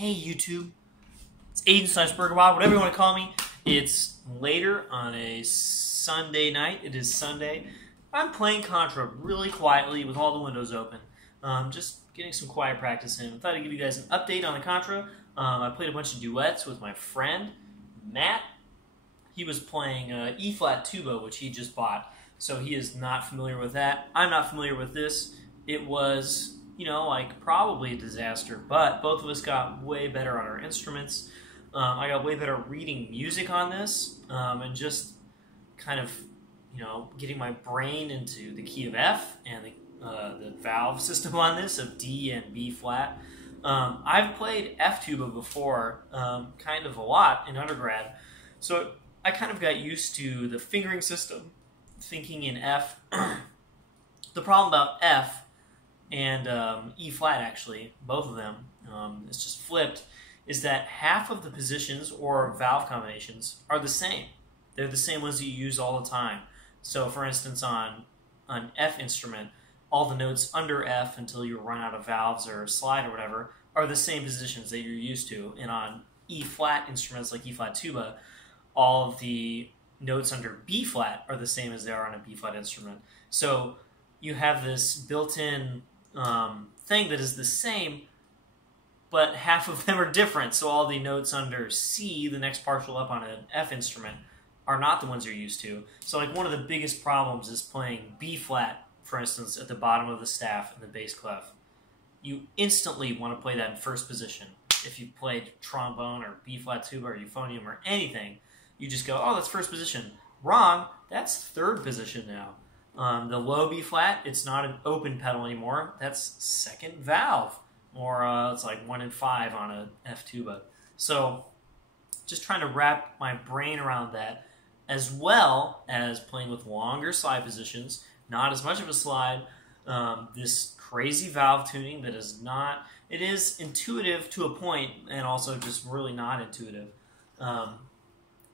Hey YouTube, it's Aiden/Burgerbob, whatever you want to call me. It's later on a Sunday night. It is Sunday. I'm playing Contra really quietly with all the windows open. Just getting some quiet practice in. I thought I'd give you guys an update on the Contra. I played a bunch of duets with my friend, Matt. He was playing Eflat tuba, which he just bought. So he is not familiar with that. I'm not familiar with this. It was, probably a disaster, but both of us got way better on our instruments. I got way better reading music on this, and just kind of, getting my brain into the key of F and the valve system on this of D and B flat. I've played F tuba before, kind of a lot in undergrad, so I kind of got used to the fingering system, thinking in F. The problem about F and E flat, actually, both of them, it's just flipped, is that half of the positions or valve combinations are the same. They're the same ones that you use all the time. So for instance, on an F instrument, all the notes under F until you run out of valves or slide or whatever are the same positions that you're used to. And on E flat instruments like E flat tuba, all of the notes under B flat are the same as they are on a B flat instrument. So you have this built-in thing that is the same, but half of them are different. So all the notes under C, the next partial up on an F instrument, are not the ones you're used to. So like one of the biggest problems is playing B flat, for instance, at the bottom of the staff in the bass clef. You instantly want to play that in first position. If you've played trombone or B flat tuba or euphonium or anything, you just go, oh, that's first position. Wrong, that's third position now. The low B flat, it's not an open pedal anymore. That's second valve, or it's like 1 and 5 on a F tuba. So just trying to wrap my brain around that, as well as playing with longer slide positions, not as much of a slide, this crazy valve tuning that is not, it is intuitive to a point, and also just really not intuitive.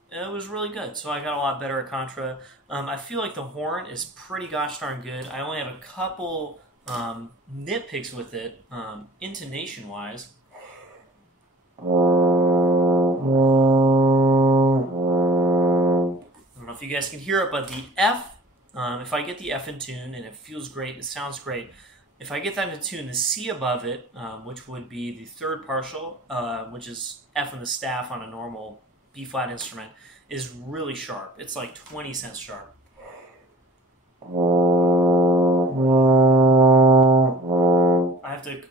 It was really good, so I got a lot better at Contra. I feel like the horn is pretty gosh darn good. I only have a couple nitpicks with it, intonation-wise. I don't know if you guys can hear it, but the F, if I get the F in tune, and it feels great, it sounds great, if I get that in tune, the C above it, which would be the third partial, which is F on the staff on a normal B-flat instrument, is really sharp. It's like 20 cents sharp. I have to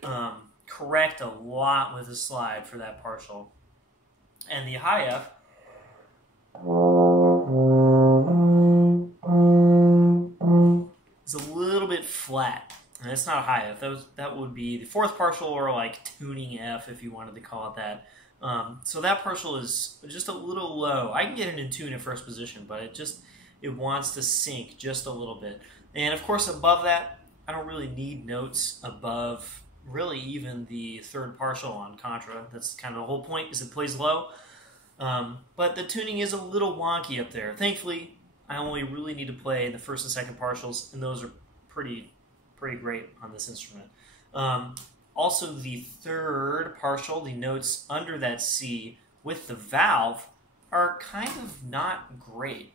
correct a lot with the slide for that partial. And the high F is a little bit flat. And it's not a high F. That would be the fourth partial, or like tuning F if you wanted to call it that. So that partial is just a little low. I can get it in tune in first position, but it wants to sink just a little bit. And of course above that, I don't really need notes above really even the third partial on Contra. That's kind of the whole point, is it plays low. But the tuning is a little wonky up there. Thankfully, I only really need to play the first and second partials, and those are pretty great on this instrument. Also, the third partial, the notes under that C with the valve, are kind of not great.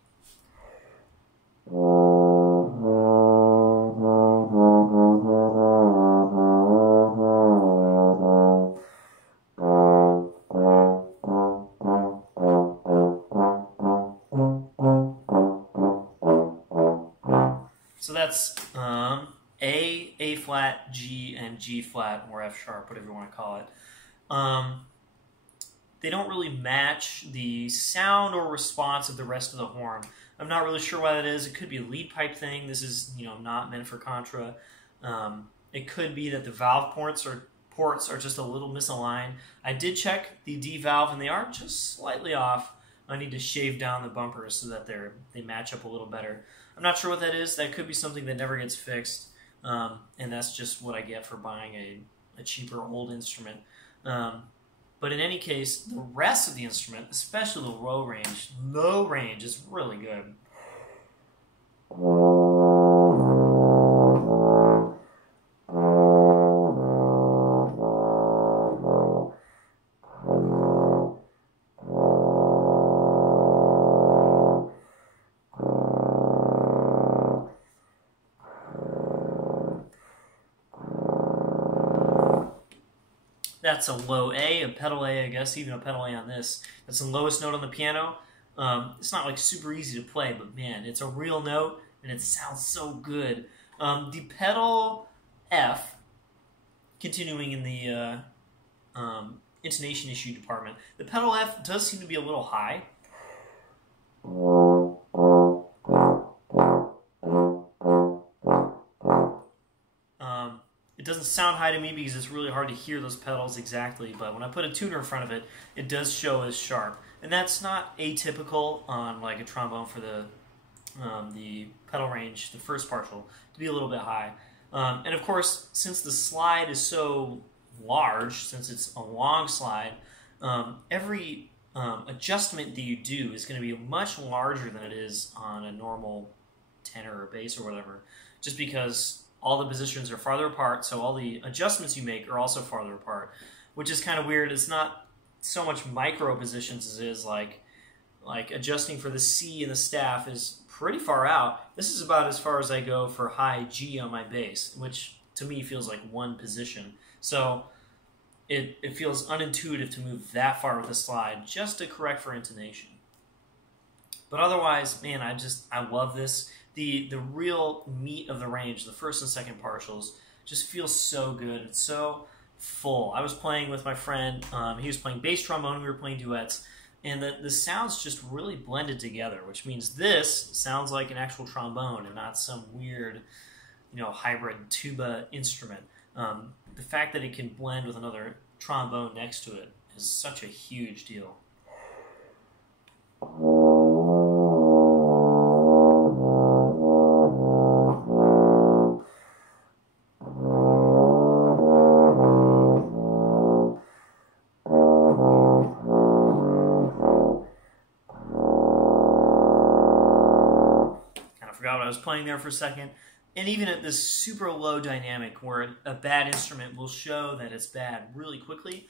So that's A flat, G, and G flat, or F sharp, whatever you want to call it. They don't really match the sound or response of the rest of the horn. I'm not really sure why that is. It could be a lead pipe thing. This is, not meant for Contra. It could be that the valve ports are just a little misaligned. I did check the D valve, and they are just slightly off. I need to shave down the bumpers so that they match up a little better. I'm not sure what that is. That could be something that never gets fixed. And that's just what I get for buying a cheaper old instrument. But in any case, the rest of the instrument, especially the low range is really good. That's a low A, a pedal A, I guess, even a pedal A on this. That's the lowest note on the piano. It's not like super easy to play, but man, it's a real note and it sounds so good. The pedal F, continuing in the intonation issue department, the pedal F does seem to be a little high. It doesn't sound high to me because it's really hard to hear those pedals exactly, but when I put a tuner in front of it, it does show as sharp. And that's not atypical on like a trombone for the pedal range, the first partial, to be a little bit high. And of course, since the slide is so large, since it's a long slide, every adjustment that you do is going to be much larger than it is on a normal tenor or bass or whatever, just because all the positions are farther apart, so all the adjustments you make are also farther apart, which is kind of weird. It's not so much micro positions as it is like adjusting for the C and the staff is pretty far out. This is about as far as I go for high G on my bass, which to me feels like one position. So it feels unintuitive to move that far with a slide just to correct for intonation. But otherwise, man, I love this. The real meat of the range, the first and second partials, just feels so good. It's so full. I was playing with my friend. He was playing bass trombone. We were playing duets. And the sounds just really blended together, which means this sounds like an actual trombone and not some weird, hybrid tuba instrument. The fact that it can blend with another trombone next to it is such a huge deal. Forgot what I was playing there for a second. And even at this super low dynamic where a bad instrument will show that it's bad really quickly,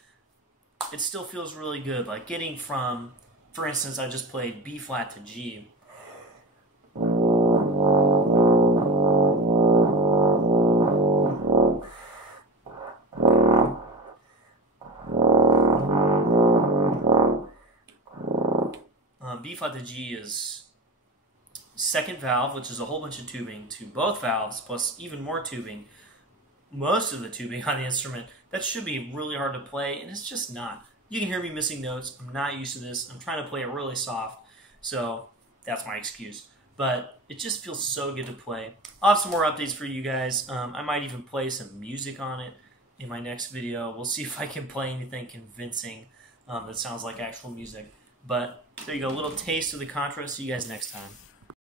it still feels really good. Like getting from, for instance, I just played B flat to G. B flat to G is second valve, which is a whole bunch of tubing, to both valves, plus even more tubing, most of the tubing on the instrument. That should be really hard to play, and it's just not. You can hear me missing notes. I'm not used to this. I'm trying to play it really soft, so that's my excuse. But it just feels so good to play. I'll have some more updates for you guys. I might even play some music on it in my next video. We'll see if I can play anything convincing that sounds like actual music. But there you go, a little taste of the Contra. See you guys next time.